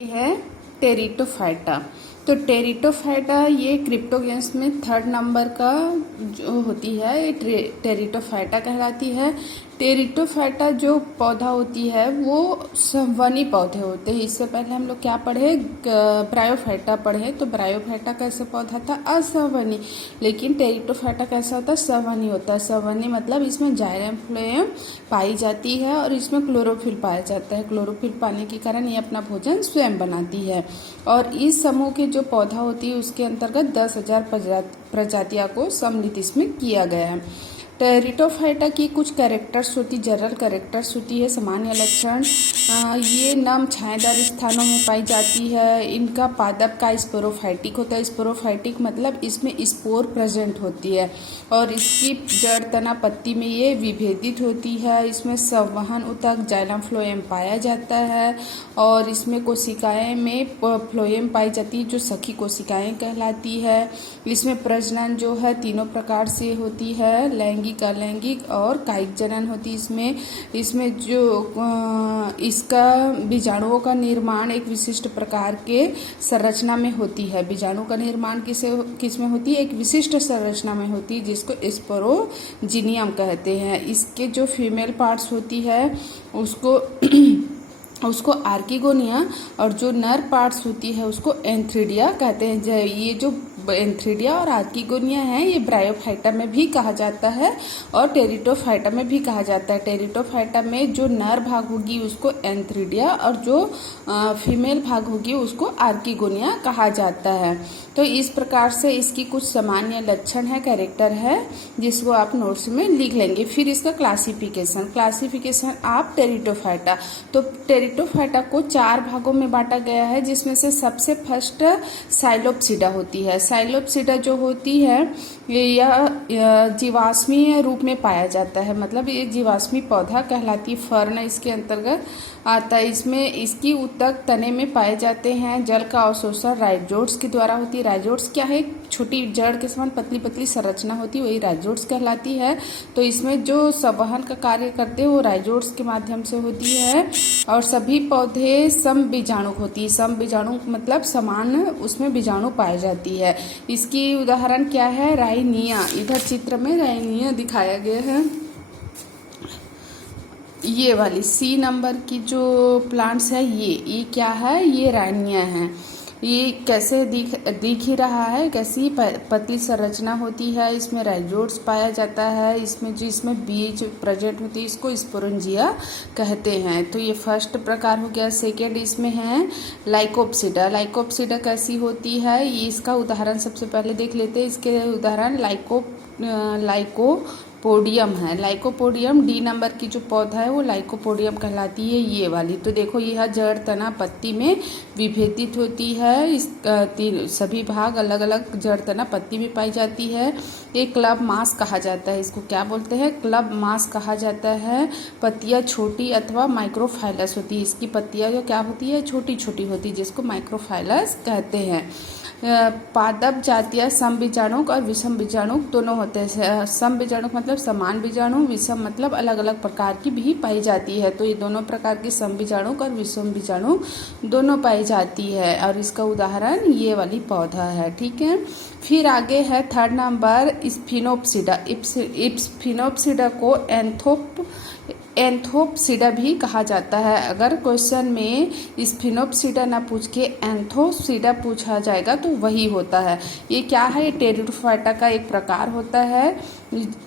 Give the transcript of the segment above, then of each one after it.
है टेरिटोफाइटा। तो टेरिटोफाइटा ये क्रिप्टोगेंस में थर्ड नंबर का जो होती है ये टेरिटोफाइटा कहलाती है। टेरिटोफाइटा जो पौधा होती है वो संवहनी पौधे होते हैं। इससे पहले हम लोग क्या पढ़े, ब्रायोफाइटा पढ़े। तो ब्रायोफाइटा कैसे पौधा था, असंवहनी। लेकिन टेरिटोफाइटा कैसा होता है, संवहनी होता है। संवहनी मतलब इसमें जाइलम फ्लोएम पाई जाती है और इसमें क्लोरोफिल पाया जाता है। क्लोरोफिल पाने के कारण ये अपना भोजन स्वयं बनाती है। और इस समूह के जो पौधा होती है उसके अंतर्गत 10,000 प्रजातियों को सम्मिलित इसमें किया गया है। टेरिटोफाइटा की कुछ कैरेक्टर्स होती, जनरल कैरेक्टर्स होती है, सामान्य लक्षण। ये नम छायादार स्थानों में पाई जाती है। इनका पादप का स्पोरोफाइटिक होता है। स्पोरोफाइटिक मतलब इसमें स्पोर प्रेजेंट होती है और इसकी जड़ तना पत्ती में ये विभेदित होती है। इसमें संवहन ऊतक जाइलम फ्लोएम पाया जाता है और इसमें कोशिकाएं में फ्लोएम पाई जाती है जो सखी कोशिकाएं कहलाती है। इसमें प्रजनन जो है तीनों प्रकार से होती है, लैंगिक, अलैंगिक और कायिक जनन होती है। इसमें जो इसका बीजाणुओं का निर्माण एक विशिष्ट प्रकार के संरचना में होती है। बीजाणु का निर्माण किस में होती है, एक विशिष्ट संरचना में होती है जिसको स्पोरोजिनियम कहते हैं। इसके जो फीमेल पार्ट्स होती है उसको आर्किगोनिया और जो नर पार्ट्स होती है उसको एंथ्रिडिया कहते हैं। ये जो एंथ्रिडिया और आर्किगोनिया है ये ब्रायोफाइटा में भी कहा जाता है और टेरिटोफाइटा में भी कहा जाता है। टेरिटोफाइटा में जो नर भाग होगी उसको एंथ्रिडिया और जो फीमेल भाग होगी उसको आर्किगोनिया कहा जाता है। तो इस प्रकार से इसकी कुछ सामान्य लक्षण है, कैरेक्टर है, जिसको आप नोट्स में लिख लेंगे। फिर इसका क्लासिफिकेशन आप टेरिटोफाइटा। तो टेरिटोफाइटा को 4 भागों में बांटा गया है, जिसमें से सबसे फर्स्ट साइलोप्सिडा होती है। साइलोप्सिडा जो होती है यह जीवाश्मीय रूप में पाया जाता है, मतलब ये जीवाश्मी पौधा कहलाती है। फर्न इसके अंतर्गत आता है। इसमें इसकी ऊतक तने में पाए जाते हैं। जल का अवशोषण राइजोट्स के द्वारा होती है। राइजोट्स क्या है, छोटी जड़ के समान पतली पतली संरचना होती है, वही राइजोट्स कहलाती है। तो इसमें जो संवहन का कार्य करते हैं वो राइजोट्स के माध्यम से होती है। और सभी पौधे सम बीजाणुक होती है। सम बीजाणुक मतलब समान उसमें बीजाणु पाई जाती है। इसकी उदाहरण क्या है, राइनिया। इधर चित्र में राइनिया दिखाया गया है। ये वाली सी नंबर की जो प्लांट्स है ये क्या है, ये राइनिया है। ये कैसे दिख ही रहा है, कैसी पतली संरचना होती है। इसमें राइजोट्स पाया जाता है। इसमें बीज प्रेजेंट होती है, इसको स्पोरेंजिया कहते हैं। तो ये फर्स्ट प्रकार हो गया। सेकेंड इसमें है लाइकोप्सिडा। लाइकोप्सिडा कैसी होती है, ये इसका उदाहरण सबसे पहले देख लेते हैं। इसके उदाहरण लाइकोपोडियम है। लाइकोपोडियम डी नंबर की जो पौधा है वो लाइकोपोडियम कहलाती है, ये वाली। तो देखो यह जड़ तना पत्ती में विभेदित होती है। इस सभी भाग अलग अलग जड़ तना पत्ती में पाई जाती है। एक क्लब मास कहा जाता है, इसको क्या बोलते हैं, क्लब मास कहा जाता है। पत्तियां छोटी अथवा माइक्रोफाइलस होती है। इसकी पत्तियां जो क्या होती है, छोटी छोटी होती है, जिसको माइक्रोफाइलस कहते हैं। पादप जातियां सम बीजाणुक और विषम बीजाणुक दोनों होते हैं। सम बीजाणुक मतलब समान बीजाणु, विषम मतलब अलग अलग प्रकार की भी पाई जाती है। तो ये दोनों प्रकार की सम बीजाणुक और विषम बीजाणु दोनों पाई जाती है और इसका उदाहरण ये वाली पौधा है। ठीक है, फिर आगे है थर्ड नंबर स्फिनोप्सिडा। स्फिनोप्सिडा को एंथोप्सिडा भी कहा जाता है। अगर क्वेश्चन में स्फिनोप्सिडा ना पूछ के एंथोप्सिडा पूछा जाएगा तो वही होता है। ये क्या है, ये टेरिटोफाइटा का एक प्रकार होता है।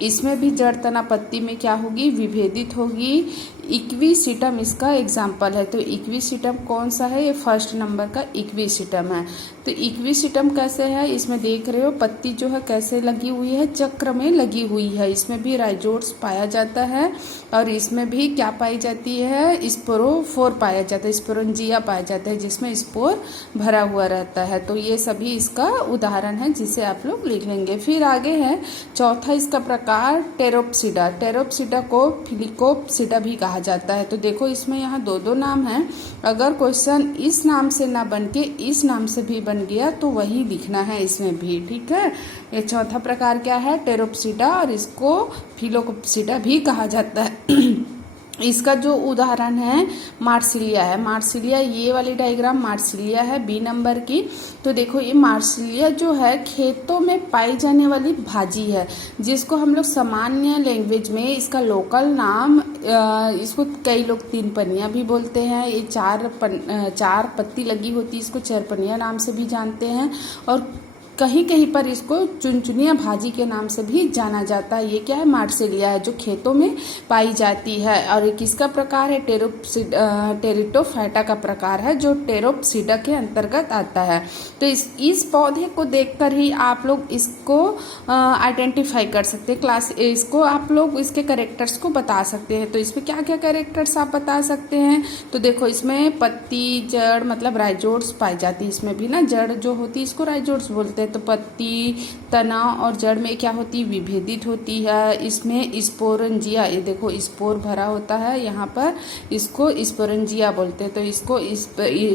इसमें भी जड़ तना पत्ती में क्या होगी, विभेदित होगी। इक्विसिटम इसका एग्जाम्पल है। तो इक्विसिटम कौन सा है, ये फर्स्ट नंबर का इक्विसिटम है। तो इक्विसिटम कैसे है, इसमें देख रहे हो पत्ती जो है कैसे लगी हुई है, चक्र में लगी हुई है। इसमें भी राइजोट्स पाया जाता है और इसमें भी क्या पाई जाती है, स्पोरोफोर पाया जाता है, स्पोरेंजिया पाया जाता है, जिसमें स्पोर भरा हुआ रहता है। तो ये सभी इसका उदाहरण है जिसे आप लोग लिख लेंगे। फिर आगे है चौथा इसका प्रकार टेरोप्सिडा। टेरोप्सिडा को फिलिकोप्सिडा भी कहा जाता है। तो देखो इसमें यहाँ दो नाम हैं। अगर क्वेश्चन इस नाम से ना बन के इस नाम से भी बन गया तो वही लिखना है इसमें भी। ठीक है, ये चौथा प्रकार क्या है, टेरोप्सिडा, और इसको फिलोकोप्सिडा भी कहा जाता है। इसका जो उदाहरण है मार्सिलिया है। मार्सिलिया, ये वाली डायग्राम मार्सिलिया है बी नंबर की। तो देखो ये मार्सिलिया जो है खेतों में पाई जाने वाली भाजी है, जिसको हम लोग सामान्य लैंग्वेज में इसका लोकल नाम इसको कई लोग तीन पनिया भी बोलते हैं। ये चार पत्ती लगी होती है, इसको चरपनिया नाम से भी जानते हैं, और कहीं कहीं पर इसको चुनचुनिया भाजी के नाम से भी जाना जाता है। ये क्या है? मार्सिलिया है, जो खेतों में पाई जाती है। और ये किसका प्रकार है? टेरिटोफाइटा का प्रकार है, जो टेरोप्सिडा के अंतर्गत आता है। तो इस पौधे को देखकर ही आप लोग इसको आइडेंटिफाई कर सकते हैं। इसको आप लोग इसके कैरेक्टर्स को बता सकते हैं। तो इसमें क्या क्या कैरेक्टर्स आप बता सकते हैं? तो देखो इसमें पत्ती, जड़, मतलब राइजोड्स पाई जाती है। इसमें भी ना जड़ जो होती है इसको राइजोड्स बोलते हैं। तो पत्ती, तना और जड़ में क्या होती है? विभेदित होती है। इसमें स्पोरेंजिया, ये देखो स्पोर भरा होता है यहाँ पर, इसको स्पोरेंजिया बोलते हैं। तो इसको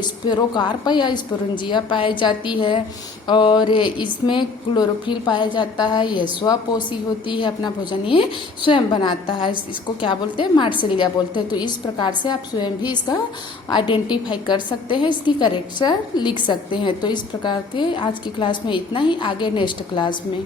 स्पेरोकार्प या स्पोरेंजिया पाई जाती है। और इसमें क्लोरोफिल पाया जाता है। यह स्वपोषी होती है, अपना भोजन ये स्वयं बनाता है। इसको क्या बोलते हैं? मार्सिलिया बोलते हैं। तो इस प्रकार से आप स्वयं भी इसका आइडेंटिफाई कर सकते हैं, इसकी कैरेक्टर लिख सकते हैं। तो इस प्रकार के आज की क्लास में इतना ही, आगे नेक्स्ट क्लास में।